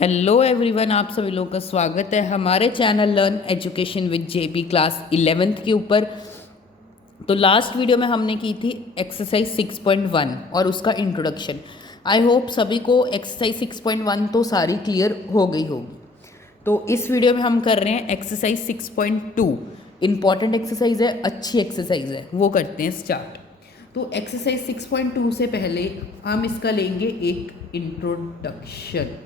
Hello everyone, आप सभी लोगों का स्वागत है हमारे channel learn education with JP class 11th के ऊपर। तो लास्ट वीडियो में हमने की थी एक्सरसाइज 6.1 और उसका इंट्रोडक्शन। आई होप सभी को एक्सरसाइज 6.1 तो सारी क्लियर हो गई होगी। तो इस वीडियो में हम कर रहे हैं एक्सरसाइज 6.2। इंपॉर्टेंट एक्सरसाइज है, अच्छी एक्सरसाइज है, वो करते हैं स्टार्ट। तो एक्सरसाइज 6.2 से पहले हम इसका लेंगे एक इंट्रोडक्शन।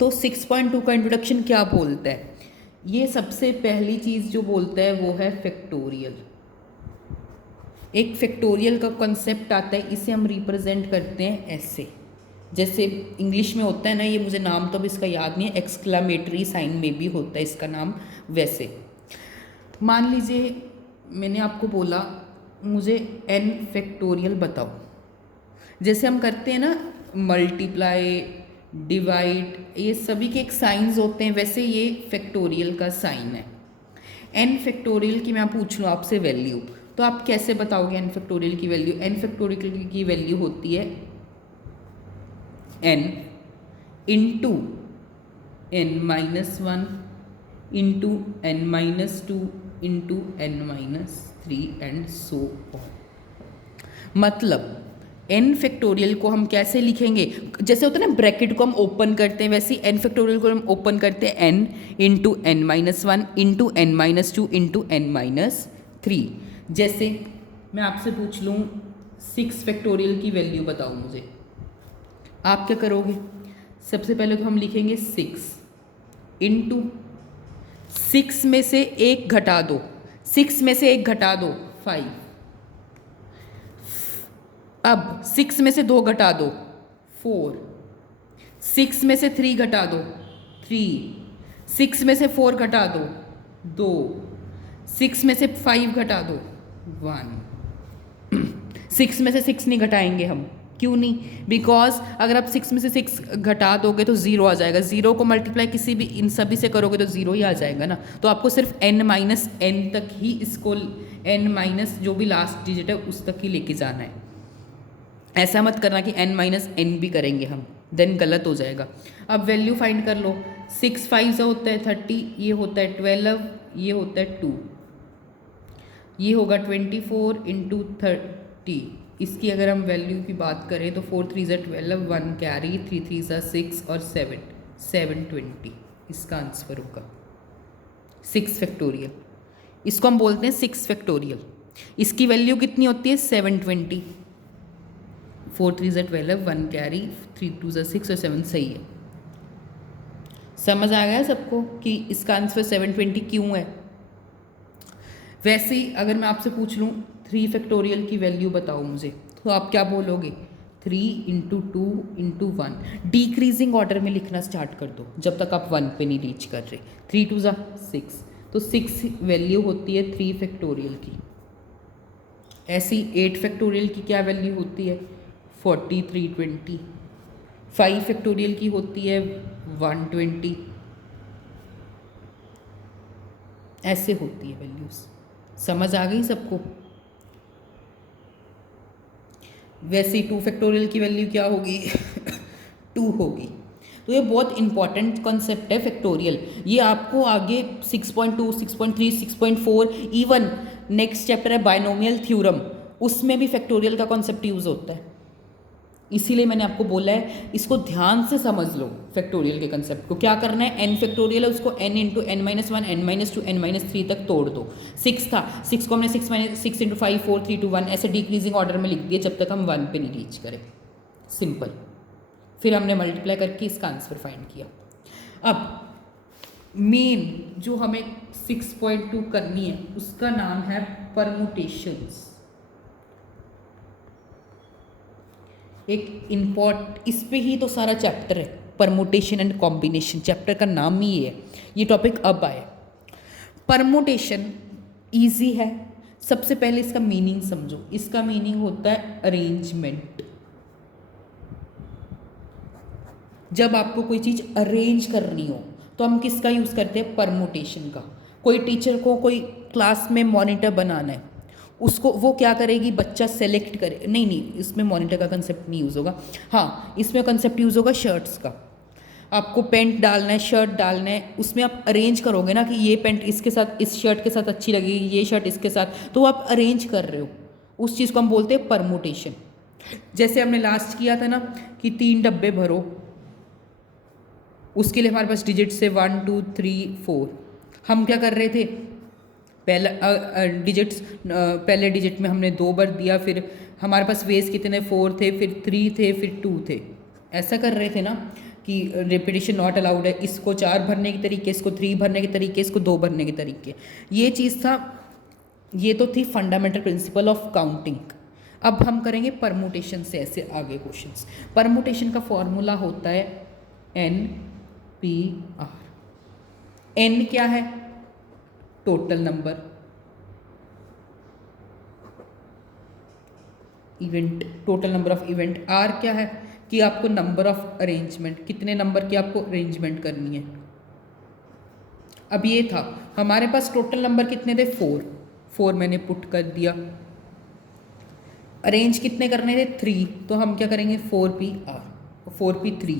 तो 6.2 का इंट्रोडक्शन क्या बोलता है? ये सबसे पहली चीज़ जो बोलता है वो है फैक्टोरियल। एक फैक्टोरियल का कॉन्सेप्ट आता है, इसे हम रिप्रेजेंट करते हैं ऐसे, जैसे इंग्लिश में होता है ना, ये मुझे नाम तो अब इसका याद नहीं है, एक्सक्लामेटरी साइन में भी होता है इसका नाम। वैसे मान लीजिए मैंने आपको बोला मुझे n फैक्टोरियल बताओ। जैसे हम करते हैं ना मल्टीप्लाई, डिवाइड, ये सभी के एक साइंस होते हैं, वैसे ये फैक्टोरियल का साइन है। n फैक्टोरियल की मैं पूछ लूँ आपसे वैल्यू, तो आप कैसे बताओगे n फैक्टोरियल की वैल्यू? n फैक्टोरियल की वैल्यू होती है n into n-1 into n-2 into n-3 and so on. मतलब n फैक्टोरियल को हम कैसे लिखेंगे? जैसे होता है ना ब्रैकेट को हम ओपन करते हैं, वैसे ही n फैक्टोरियल को हम ओपन करते हैं n into n-1 into n-2 into n-3। जैसे मैं आपसे पूछ लूँ 6 फैक्टोरियल की वैल्यू बताओ मुझे, आप क्या करोगे? सबसे पहले तो हम लिखेंगे 6 इंटू 6 में से एक घटा दो, 6 में से एक घटा दो 5। अब 6 में से 2 घटा दो 4, 6 में से 3 घटा दो 3, 6 में से 4 घटा दो 2, 6 में से 5 घटा दो 1। 6 में से 6 नहीं घटाएंगे हम, क्यों नहीं? बिकॉज अगर आप 6 में से 6 घटा दोगे तो 0 आ जाएगा। 0 को मल्टीप्लाई किसी भी इन सभी से करोगे तो 0 ही आ जाएगा ना। तो आपको सिर्फ n-n तक ही इसको, n- जो भी लास्ट डिजिट है उस तक ही लेके जाना है। ऐसा मत करना कि n-n भी करेंगे हम, देन गलत हो जाएगा। अब वैल्यू फाइंड कर लो। 6 5 होता है 30, ये होता है 12, ये होता है 2, ये होगा 24 इंटू 30। इसकी अगर हम वैल्यू की बात करें तो 4 3 12, 1 कैरी, 3 3 6 और 7 इसका आंसर होगा 6 फैक्टोरियल। इसको हम बोलते हैं 6 फैक्टोरियल। इसकी वैल्यू कितनी होती है? 720। 4 3 12, 1 कैरी, 3 2 6 और 7 सही है। समझ आ गया सबको कि इसका आंसर 720 क्यों है? वैसे ही अगर मैं आपसे पूछ लूँ 3 फैक्टोरियल की वैल्यू बताओ मुझे, तो आप क्या बोलोगे? 3 इंटू 2 इंटू 1। डिक्रीजिंग ऑर्डर में लिखना स्टार्ट कर दो जब तक आप 1 पे नहीं रीच कर रहे। 3 2 6, तो 6 वैल्यू होती है 3 फैक्टोरियल की। ऐसी 8 फैक्टोरियल की क्या वैल्यू होती है? 4320। 5 फैक्टोरियल की होती है 120। ऐसे होती है वैल्यूज। समझ आ गई सबको? वैसे 2 फैक्टोरियल की वैल्यू क्या होगी? 2 होगी। तो ये बहुत इंपॉर्टेंट कॉन्सेप्ट है फैक्टोरियल। ये आपको आगे 6.2 6.3 6.4 इवन नेक्स्ट चैप्टर है बायनोमियल थ्योरम, उसमें भी फैक्टोरियल का कॉन्सेप्ट यूज़ होता है। इसीलिए मैंने आपको बोला है इसको ध्यान से समझ लो। फैक्टोरियल के कंसेप्ट को क्या करना है? n फैक्टोरियल है, उसको n into n-1 n-2 n-3 तक तोड़ दो। 6 था, 6 को हमने 6 इंटू 5 4 3 2 1 ऐसे डिक्रीजिंग ऑर्डर में लिख दिया जब तक हम 1 पे नहीं रीच करें। सिंपल। फिर हमने मल्टीप्लाई करके इसका आंसर फाइंड किया। अब मेन जो हमें 6.2 करनी है उसका नाम है परमुटेशंस। एक इस पे ही तो सारा चैप्टर है, परमुटेशन एंड कॉम्बिनेशन। चैप्टर का नाम ही ये है, ये टॉपिक अब आए। परमुटेशन इजी है। सबसे पहले इसका मीनिंग समझो। इसका मीनिंग होता है अरेंजमेंट। जब आपको कोई चीज़ अरेंज करनी हो तो हम किसका यूज़ करते हैं? परमुटेशन का। कोई टीचर को कोई क्लास में मॉनिटर बनाना है, उसको वो क्या करेगी, बच्चा सेलेक्ट करे, नहीं नहीं इसमें मॉनिटर का कंसेप्ट नहीं यूज़ होगा, हाँ इसमें कंसेप्ट यूज़ होगा शर्ट्स का। आपको पेंट डालना है, शर्ट डालना है, उसमें आप अरेंज करोगे ना कि ये पेंट इसके साथ, इस शर्ट के साथ अच्छी लगेगी, ये शर्ट इसके साथ, तो आप अरेंज कर रहे हो, उस चीज़ को हम बोलते हैं परमुटेशन। जैसे हमने लास्ट किया था ना कि 3 डब्बे भरो, उसके लिए हमारे पास डिजिट से 1 2 3 4, हम क्या कर रहे थे, पहला डिजिट्स, पहले डिजिट में हमने 2 भर दिया, फिर हमारे पास वेज कितने 4 थे, फिर 3 थे, फिर 2 थे, ऐसा कर रहे थे ना कि रिपीटिशन नॉट अलाउड है, इसको 4 भरने के तरीके, इसको 3 भरने के तरीके, इसको 2 भरने के तरीके, ये चीज़ था, ये तो थी फंडामेंटल प्रिंसिपल ऑफ काउंटिंग। अब हम करेंगे परमुटेशन से ऐसे आगे क्वेश्चंस। परमुटेशन का फॉर्मूला होता है NPR। N क्या है, total number, event, total number of event. R क्या है कि आपको नंबर ऑफ अरेंजमेंट, कितने नंबर की आपको अरेंजमेंट करनी है। अब ये था हमारे पास टोटल नंबर कितने थे, 4 मैंने पुट कर दिया, अरेंज कितने करने थे 3, तो हम क्या करेंगे 4PR 4P3।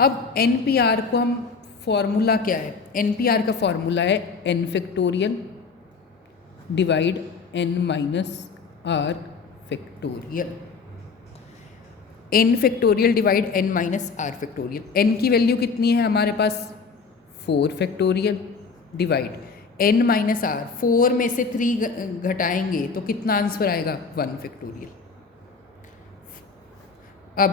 अब NPR को हम, फॉर्मूला क्या है, NPR का फॉर्मूला है n factorial divide n minus r factorial, n factorial divide n minus r factorial. n की वैल्यू कितनी है हमारे पास 4 factorial divide n minus r, 4 में से 3 घटाएंगे तो कितना आंसर आएगा 1 फैक्टोरियल। अब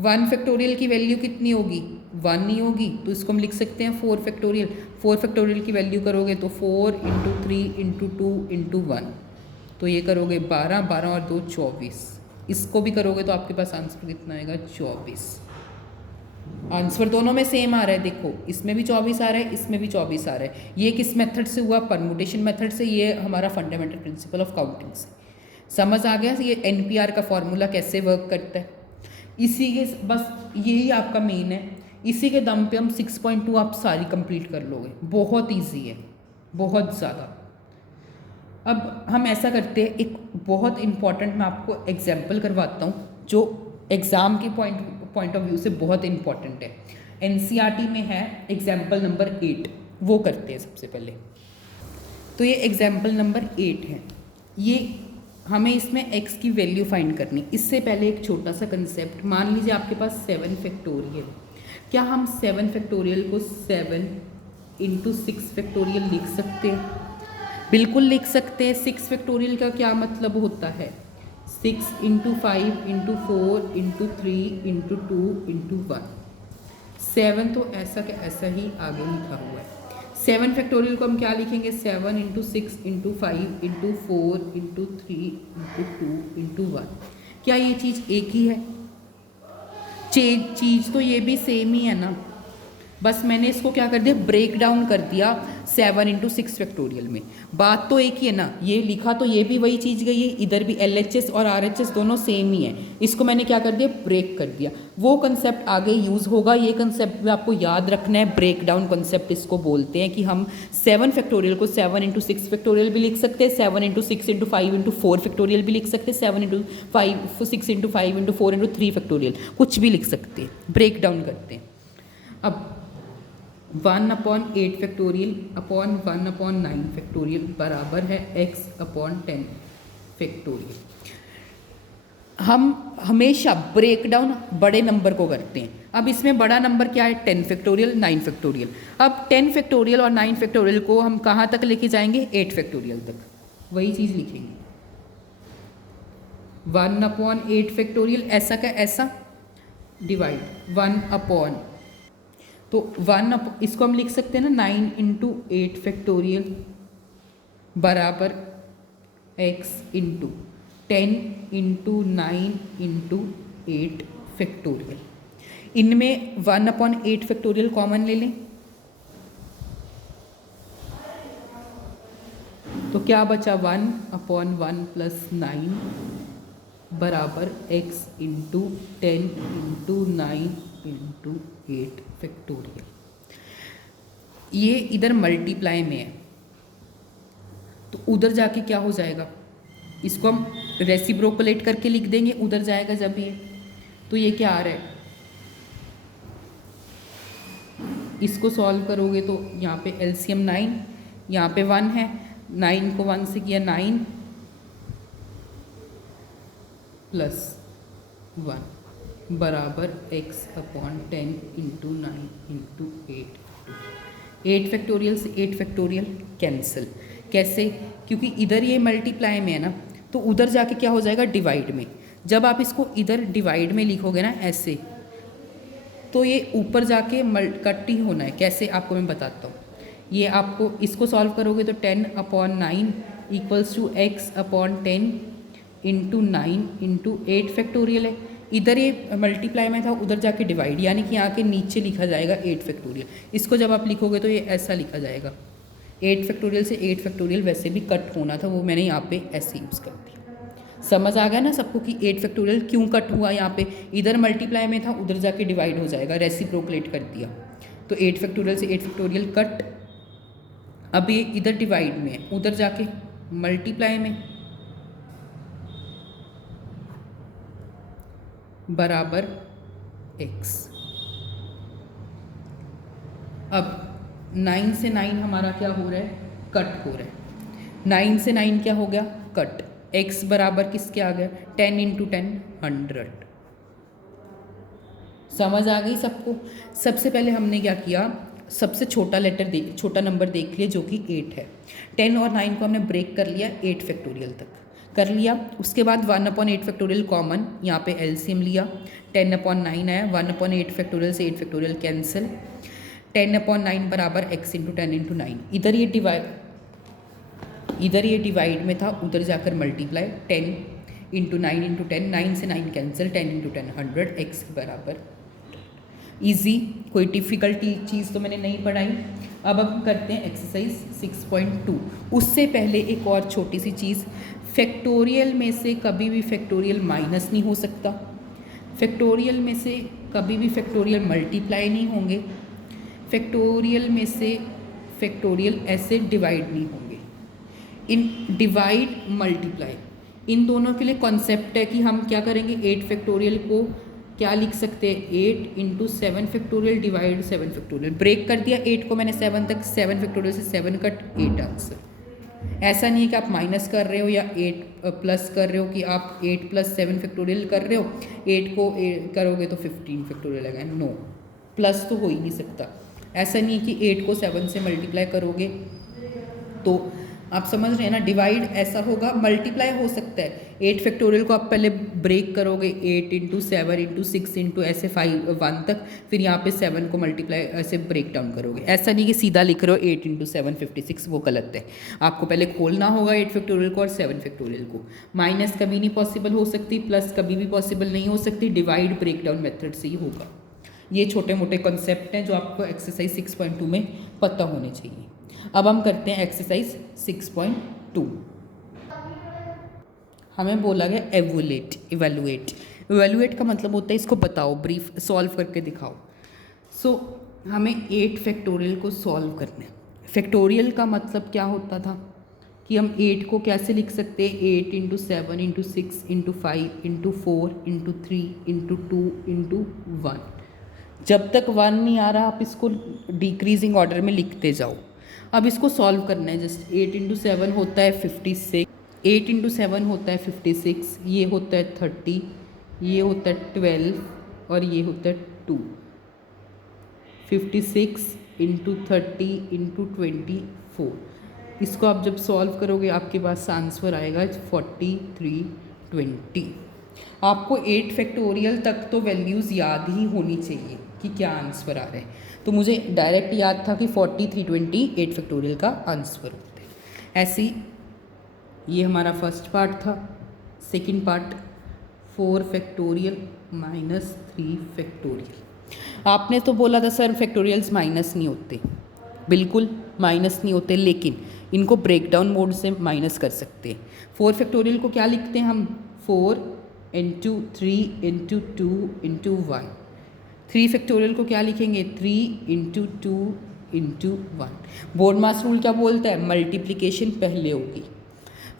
1 फैक्टोरियल की वैल्यू कितनी होगी 1 ही होगी, तो इसको हम लिख सकते हैं 4 फैक्टोरियल। 4 फैक्टोरियल की वैल्यू करोगे तो 4 इंटू 3 इंटू 2 इंटू 1, तो ये करोगे 12, 12 और 2 24, इसको भी करोगे तो आपके पास आंसर कितना आएगा 24। आंसर दोनों में सेम आ रहा है, देखो इसमें भी 24 आ रहा है, इसमें भी 24 आ रहा है। ये किस मेथड से हुआ, परमुटेशन मेथड से, ये हमारा फंडामेंटल प्रिंसिपल ऑफ काउंटिंग से। समझ आ गया ये NPR का फॉर्मूला कैसे वर्क करता है। इसी के बस यही आपका मेन है, इसी के दम पे हम 6.2 आप सारी कंप्लीट कर लोगे, बहुत इजी है, बहुत ज़्यादा। अब हम ऐसा करते हैं, एक बहुत इंपॉर्टेंट मैं आपको एग्जाम्पल करवाता हूँ जो एग्ज़ाम के पॉइंट ऑफ व्यू से बहुत इंपॉर्टेंट है, NCERT में है, एग्जाम्पल नंबर 8, वो करते हैं सबसे पहले। तो ये एग्जाम्पल नंबर 8 है, ये हमें इसमें x की वैल्यू फाइंड करनी। इससे पहले एक छोटा सा कंसेप्ट, मान लीजिए आपके पास 7 फैक्टोरियल, क्या हम 7 फैक्टोरियल को 7 इंटू 6 फैक्टोरियल लिख सकते हैं? बिल्कुल लिख सकते हैं। 6 फैक्टोरियल का क्या मतलब होता है, 6 into 5 into 4 into 3 into 2 into 1। 7 तो ऐसा के ऐसा ही आगे लिखा हुआ है। 7 फैक्टोरियल को हम क्या लिखेंगे, 7 into 6 into 5 into 4 into 3 into 2 into 1। क्या ये चीज़ एक ही है? चीज़ तो ये भी सेम ही है ना, बस मैंने इसको क्या कर दिया, ब्रेक डाउन कर दिया 7 इंटू 6 फैक्टोरियल में। बात तो एक ही है ना, ये लिखा तो ये भी वही चीज़ गई है, इधर भी LHS और RHS दोनों सेम ही है, इसको मैंने क्या कर दिया, ब्रेक कर दिया। वो कंसेप्ट आगे यूज़ होगा, ये कंसेप्ट भी आपको याद रखना है, ब्रेक डाउन कंसेप्ट इसको बोलते हैं कि हम 7 फैक्टोरियल को 7 इंटू 6 फैक्टोरियल भी लिख सकते हैं, 7 इंटू 6 इंटू 5 इंटू 4 फैक्टोरियल भी लिख सकते हैं, 7 into 5 6 into 5 into 4 into 3 factorial, कुछ भी लिख सकते हैं, ब्रेक डाउन करते हैं। अब 1/8 फैक्टोरियल अपॉन 1/9 फैक्टोरियल बराबर है x/10 फैक्टोरियल। हम हमेशा ब्रेक डाउन बड़े नंबर को करते हैं। अब इसमें बड़ा नंबर क्या है, 10 फैक्टोरियल 9 फैक्टोरियल। अब 10 फैक्टोरियल और 9 फैक्टोरियल को हम कहाँ तक लेके जाएंगे, 8 फैक्टोरियल तक, वही चीज़ लिखेंगे। 1/8 फैक्टोरियल ऐसा का ऐसा डिवाइड 1/, तो 1 इसको हम लिख सकते हैं ना 9 इंटू 8 फैक्टोरियल बराबर x into 10 into 9 into 8 factorial. इनमें 1/8 फैक्टोरियल कॉमन ले लें तो क्या बचा, 1/1 प्लस 9 बराबर x into 10 into 9 into 8 factorial. ये इधर मल्टीप्लाई में है, तो उधर जाके क्या हो जाएगा, इसको हम रेसिप्रोकुलेट करके लिख देंगे उधर जाएगा जब ये, तो ये क्या आ रहा है, इसको सॉल्व करोगे तो यहाँ पे एलसीएम 9, यहाँ पे 1 है, 9 को 1 से किया 9 प्लस 1 बराबर x upon 10 into 9 into 8 factorial से 8 फैक्टोरियल कैंसिल। कैसे, क्योंकि इधर ये मल्टीप्लाई में है ना, तो उधर जाके क्या हो जाएगा डिवाइड में। जब आप इसको इधर डिवाइड में लिखोगे ना ऐसे, तो ये ऊपर जाके कट ही होना है। कैसे आपको मैं बताता हूँ, ये आपको इसको सॉल्व करोगे तो 10 upon 9 equals to x upon 10 into 9 into 8 factorial है। इधर ये मल्टीप्लाई में था, उधर जाके डिवाइड, यानी कि यहाँ के नीचे लिखा जाएगा 8 फैक्टोरियल। इसको जब आप लिखोगे तो ये ऐसा लिखा जाएगा, 8 फैक्टोरियल से 8 फैक्टोरियल वैसे भी कट होना था, वो मैंने यहाँ पे ऐसे यूज़ कर दिया। समझ आ गया ना सबको कि 8 फैक्टोरियल क्यों कट हुआ यहाँ पे, इधर मल्टीप्लाई में था उधर जाके डिवाइड हो जाएगा, रेसिप्रोकुलेट कर दिया। तो 8 फैक्टोरियल से 8 फैक्टोरियल कट, अब ये इधर डिवाइड में है, उधर जाके मल्टीप्लाई में बराबर x। अब 9 से 9 हमारा क्या हो रहा है, कट हो रहा है। 9 से 9 क्या हो गया, कट। x बराबर किसके आ गया, 10 इंटू 10 100। समझ आ गई सबको। सबसे पहले हमने क्या किया, सबसे छोटा छोटा नंबर देख लिया जो कि 8 है। 10 और 9 को हमने ब्रेक कर लिया, 8 फैक्टोरियल तक कर लिया। उसके बाद 1/8 फैक्टोरियल कॉमन, यहाँ पे एलसीएम लिया, 10/9 आया, 1/8 फैक्टोरियल से 8 फैक्टोरियल कैंसिल, 10/9 बराबर x इंटू 10 इंटू 9। इधर ये डिवाइड में था, उधर जाकर मल्टीप्लाई, 10 इंटू 9 इंटू 10, 9 से 9 कैंसिल, 10 इंटू 10 100, x के बराबर। ईजी, कोई डिफ़िकल्ट चीज़ तो मैंने नहीं पढ़ाई। अब हम करते हैं एक्सरसाइज 6.2। उससे पहले एक और छोटी सी चीज़, फैक्टोरियल में से कभी भी फैक्टोरियल माइनस नहीं हो सकता, फैक्टोरियल में से कभी भी फैक्टोरियल मल्टीप्लाई नहीं होंगे, फैक्टोरियल में से फैक्टोरियल ऐसे डिवाइड नहीं होंगे। इन डिवाइड मल्टीप्लाई इन दोनों के लिए कॉन्सेप्ट है कि हम क्या करेंगे, 8 फैक्टोरियल को क्या लिख सकते हैं, 8 into 7 factorial divide 7 factorial. Break कर दिया 8 को मैंने 7 तक, 7 फैक्टोरियल से 7 कट 8 आंसर। ऐसा नहीं है कि आप माइनस कर रहे हो या 8 प्लस कर रहे हो, कि आप 8 प्लस 7 फैक्टोरियल कर रहे हो, 8 को करोगे तो 15 फैक्टोरियल आएगा। नो, प्लस तो हो ही नहीं सकता। ऐसा नहीं है कि 8 को 7 से मल्टीप्लाई करोगे तो, आप समझ रहे हैं ना, डिवाइड ऐसा होगा, मल्टीप्लाई हो सकता है। 8 फैक्टोरियल को आप पहले ब्रेक करोगे, 8 इंटू 7 इंटू 6 इंटू ऐसे 1 तक, फिर यहाँ पे 7 को मल्टीप्लाई ऐसे ब्रेक डाउन करोगे। ऐसा नहीं कि सीधा लिख रहे हो 8 इंटू 7 56, वो गलत है। आपको पहले खोलना होगा 8 फैक्टोरियल को और 7 फैक्टोरियल को। माइनस कभी नहीं पॉसिबल हो सकती, प्लस कभी भी पॉसिबल नहीं हो सकती, डिवाइड ब्रेक डाउन मेथड से ही होगा। ये छोटे मोटे कॉन्सेप्ट हैं जो आपको एक्सरसाइज 6.2 में पता होने चाहिए। अब हम करते हैं एक्सरसाइज 6.2। हमें बोला गया इवेलुएट का मतलब होता है इसको बताओ, ब्रीफ सॉल्व करके दिखाओ। सो हमें 8 फैक्टोरियल को सॉल्व करना है। फैक्टोरियल का मतलब क्या होता था कि हम 8 को कैसे लिख सकते हैं, 8 into 7 into 6 into 5 into 4 into 3 into 2 into 1। जब तक 1 नहीं आ रहा आप इसको डिक्रीजिंग ऑर्डर में लिखते जाओ। अब इसको सॉल्व करना है। जस्ट 8 इंटू 7 होता है 56, 8 इंटू 7 होता है 56, ये होता है 30, ये होता है 12 और ये होता है 2। 56 इंटू 30 इंटू 24, इसको आप जब सॉल्व करोगे आपके पास आंसर आएगा 4320। आपको 8 फैक्टोरियल तक तो वैल्यूज़ याद ही होनी चाहिए कि क्या आंसर आ रहा है। तो मुझे डायरेक्ट याद था कि 4320 8 फैक्टोरियल का आंसर होता है। ऐसे ही ये हमारा फर्स्ट पार्ट था। Second part 4 factorial minus 3 factorial. आपने तो बोला था सर फैक्टोरियल्स माइनस नहीं होते, बिल्कुल माइनस नहीं होते, लेकिन इनको ब्रेकडाउन मोड से माइनस कर सकते हैं। 4 फैक्टोरियल को क्या लिखते हैं हम, 4 इंटू 3 इंटू 2 इंटू 1। 3 फैक्टोरियल को क्या लिखेंगे, 3 इंटू 2 इंटू 1। बोर्ड मास रूल क्या बोलता है, मल्टीप्लिकेशन पहले होगी।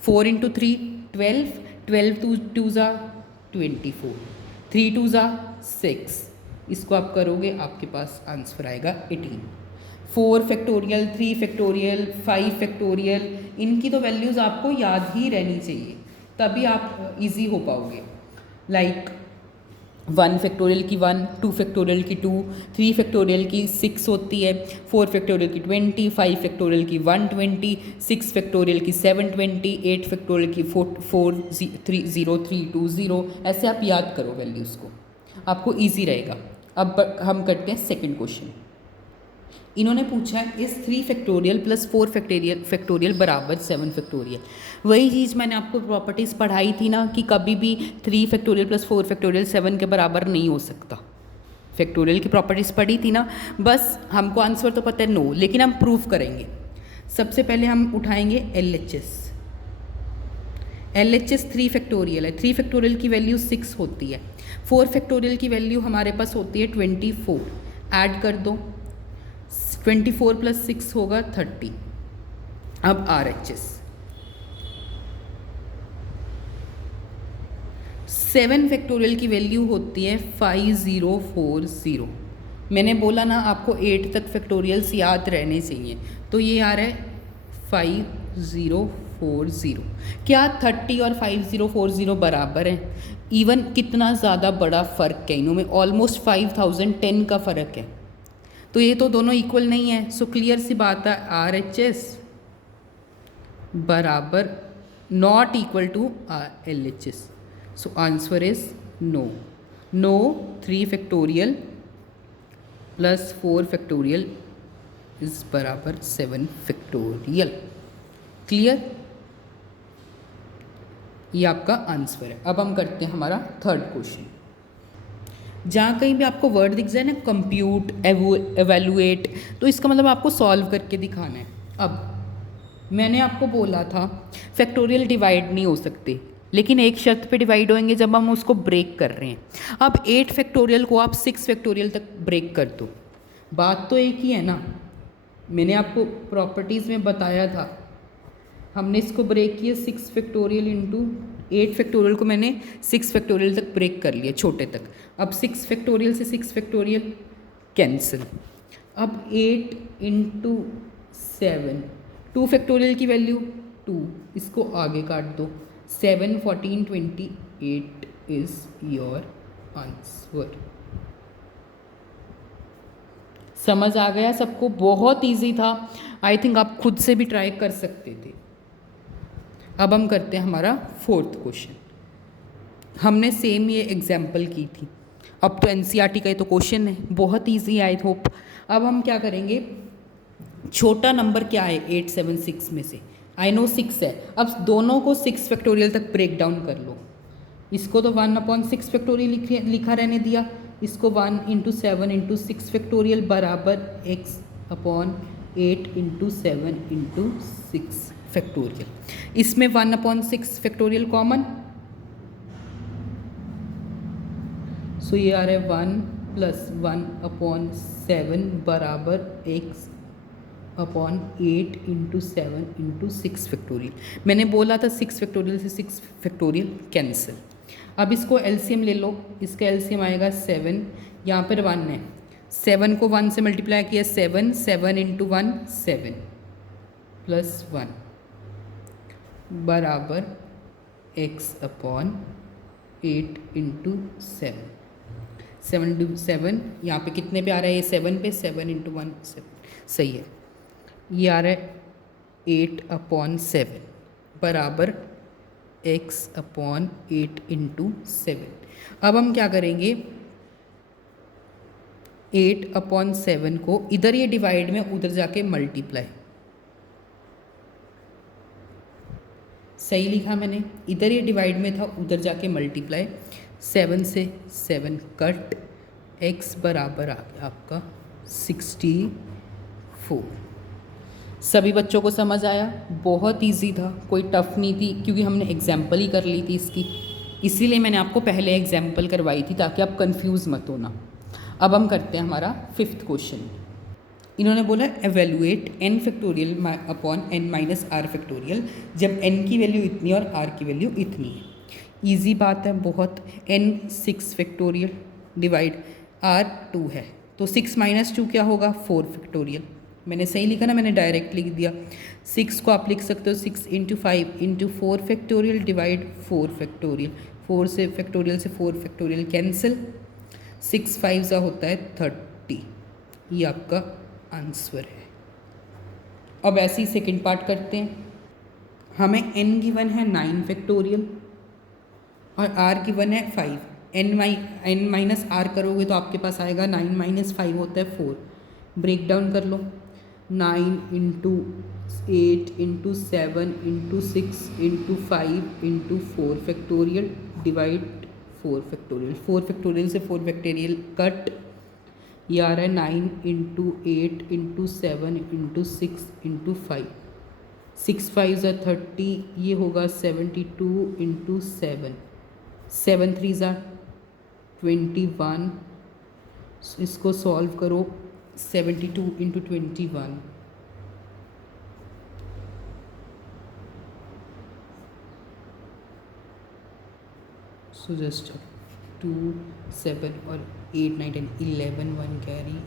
4 इंटू 3 12, 12 टू ज़ा 24, 3 टू ज़ा 6, इसको आप करोगे आपके पास आंसर आएगा 18। 4 फैक्टोरियल, 3 फैक्टोरियल, 5 फैक्टोरियल, इनकी तो वैल्यूज़ आपको याद ही रहनी चाहिए, तभी आप इजी हो पाओगे। लाइक 1 फैक्टोरियल की 1, 2 फैक्टोरियल की 2, 3 फैक्टोरियल की 6 होती है, 4 फैक्टोरियल की 20, 5 फैक्टोरियल की 120, 6 फैक्टोरियल की 720, 8 फैक्टोरियल की 4030320। ऐसे आप याद करो वैल्यूज़ को, आपको ईजी रहेगा। अब हम करते हैं सेकेंड क्वेश्चन। इन्होंने पूछा है इस 3 फैक्टोरियल प्लस 4 फैक्टोरियल बराबर 7 फैक्टोरियल। वही चीज़ मैंने आपको प्रॉपर्टीज़ पढ़ाई थी ना कि कभी भी 3 फैक्टोरियल प्लस 4 फैक्टोरियल 7 के बराबर नहीं हो सकता। फैक्टोरियल की प्रॉपर्टीज़ पढ़ी थी ना, बस हमको आंसर तो पता है नो, लेकिन हम प्रूफ करेंगे। सबसे पहले हम उठाएंगे LHS। LHS 3 फैक्टोरियल है, 3 फैक्टोरियल की वैल्यू 6 होती है, 4 फैक्टोरियल की वैल्यू हमारे पास होती है 24। ऐड कर दो, 24 प्लस 6 होगा 30। अब RHS 7 फैक्टोरियल की वैल्यू होती है 5040। मैंने बोला ना आपको 8 तक फैक्टोरियल्स याद रहने चाहिए, तो ये आ रहा है 5040। क्या 30 और 5040 बराबर हैं? इवन कितना ज़्यादा बड़ा फ़र्क है इनमें, ऑलमोस्ट 5010 का फ़र्क है, तो ये तो दोनों इक्वल नहीं है। सो क्लियर सी बात है, RHS बराबर not equal to LHS। So answer is no. No 3 factorial plus 4 factorial is बराबर 7 फैक्टोरियल। क्लियर, ये आपका आंसर है। अब हम करते हैं हमारा थर्ड क्वेश्चन। जहाँ कहीं भी आपको वर्ड दिख जाए ना कंप्यूट, एवेलुएट, तो इसका मतलब आपको सॉल्व करके दिखाना है। अब मैंने आपको बोला था फैक्टोरियल डिवाइड नहीं हो सकते, लेकिन एक शर्त पे डिवाइड होंगे जब हम उसको ब्रेक कर रहे हैं। अब 8 फैक्टोरियल को आप 6 फैक्टोरियल तक ब्रेक कर दो, बात तो एक ही है ना। मैंने आपको प्रॉपर्टीज़ में बताया था, हमने इसको ब्रेक किया 6 फैक्टोरियल इंटू 8 फैक्टोरियल को मैंने 6 फैक्टोरियल तक ब्रेक कर लिया, छोटे तक। अब 6 फैक्टोरियल से 6 फैक्टोरियल कैंसिल। अब 8 इंटू 7, 2 फैक्टोरियल की वैल्यू 2, इसको आगे काट दो। 7 14 28 इज़ योर आंसर। समझ आ गया सबको? बहुत इजी था, आई थिंक आप खुद से भी ट्राई कर सकते थे। अब हम करते हैं हमारा फोर्थ क्वेश्चन। हमने सेम ये एग्जाम्पल की थी, अब तो NCERT का ही तो क्वेश्चन है, बहुत इजी आई होप। अब हम क्या करेंगे, छोटा नंबर क्या है 876 में से, आई नो 6 है। अब दोनों को 6 फैक्टोरियल तक ब्रेक डाउन कर लो। इसको तो 1/6 फैक्टोरियल लिखा रहने दिया, इसको 1 इंटू 7 इंटू 6 फैक्टोरियल बराबर x/8 इंटू 7 इंटू 6 फैक्टोरियल। इसमें 1/6 फैक्टोरियल कॉमन, सो ये आ रहा है 1 प्लस 1/7 बराबर x/8 इंटू 7 इंटू 6 फैक्टोरियल। मैंने बोला था 6 फैक्टोरियल से 6 फैक्टोरियल कैंसिल। अब इसको LCM ले लो, इसका LCM आएगा 7, यहाँ पर 1 है, 7 को 1 से मल्टीप्लाई किया 7, 7 इंटू 1 7 प्लस 1 बराबर x/8 इंटू 7। 7 इंटू 7 यहाँ पे कितने पे आ रहा है, ये 7 पे, 7 इंटू 1 7, सही है। ये आ रहा है 8/7 बराबर x/8 इंटू 7। अब हम क्या करेंगे, 8/7 को इधर ये डिवाइड में, उधर जाके मल्टीप्लाई। सही लिखा मैंने, इधर ये डिवाइड में था, उधर जाके मल्टीप्लाई। 7 से 7 कट, x बराबर आ गया आपका 64। सभी बच्चों को समझ आया? बहुत इजी था, कोई टफ नहीं थी, क्योंकि हमने एग्जाम्पल ही कर ली थी इसकी, इसीलिए मैंने आपको पहले एग्जाम्पल करवाई थी ताकि आप कंफ्यूज मत होना। अब हम करते हैं हमारा फिफ्थ क्वेश्चन। इन्होंने बोला evaluate n factorial upon n minus R factorial जब n की वैल्यू इतनी और r की वैल्यू इतनी है। ईजी बात है बहुत। n 6 फैक्टोरियल डिवाइड r 2 है, तो 6 माइनस 2 क्या होगा 4 फैक्टोरियल। मैंने सही लिखा ना, मैंने डायरेक्ट लिख दिया। 6 को आप लिख सकते हो 6 into 5 into 4 factorial divide 4 factorial. 4 से फैक्टोरियल से 4 फैक्टोरियल कैंसिल, 6 5 का होता है 30। ये आपका आंसर है। अब ऐसे ही सेकेंड पार्ट करते हैं। हमें n गिवन है 9 फैक्टोरियल और r गिवन है 5। n माइनस आर करोगे तो आपके पास आएगा 9 माइनस 5 होता है 4। ब्रेक डाउन कर लो, 9 into 8 into 7 into 6 into 5 into 4 factorial divide 4 factorial. 4 factorial से 4 फैक्टोरियल कट, ये आ रहा है 9 इंटू 8 इंटू 7 इंटू 6 इंटू 5। 6 5 ज़ा 30, ये होगा 72 इंटू 7। 7 3 ज़ा 21। इसको सॉल्व करो, 72 इंटू 21। सो जस्ट 2 7 और 8 9 10 11 1 carry.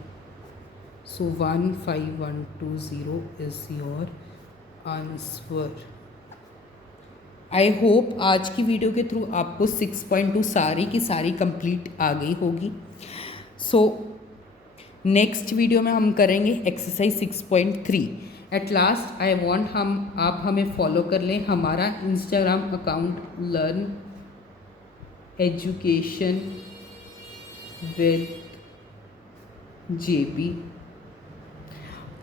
So 15120 is your answer. I hope आज की वीडियो के थ्रू आपको 6.2 सारी की सारी कंप्लीट आ गई होगी। सो नेक्स्ट वीडियो में हम करेंगे exercise 6.3। At last I want आप हमें फॉलो कर लें। हमारा Instagram account learn education with JB।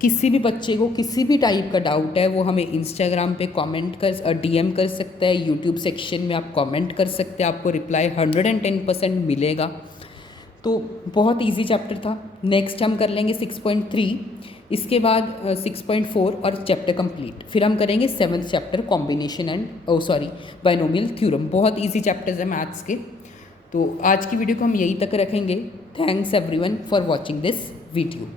किसी भी बच्चे को किसी भी टाइप का डाउट है वो हमें इंस्टाग्राम पे कमेंट कर DM कर सकता है। यूट्यूब सेक्शन में आप कमेंट कर सकते हैं, आपको रिप्लाई 110% मिलेगा। तो बहुत इजी चैप्टर था। नेक्स्ट हम कर लेंगे 6.3, इसके बाद 6.4 और चैप्टर कंप्लीट। फिर हम करेंगे 7th chapter combination and binomial theorem. बहुत इजी चैप्टर्स हैं मैथ्स के। तो आज की वीडियो को हम यहीं तक रखेंगे। Thanks everyone for watching this video.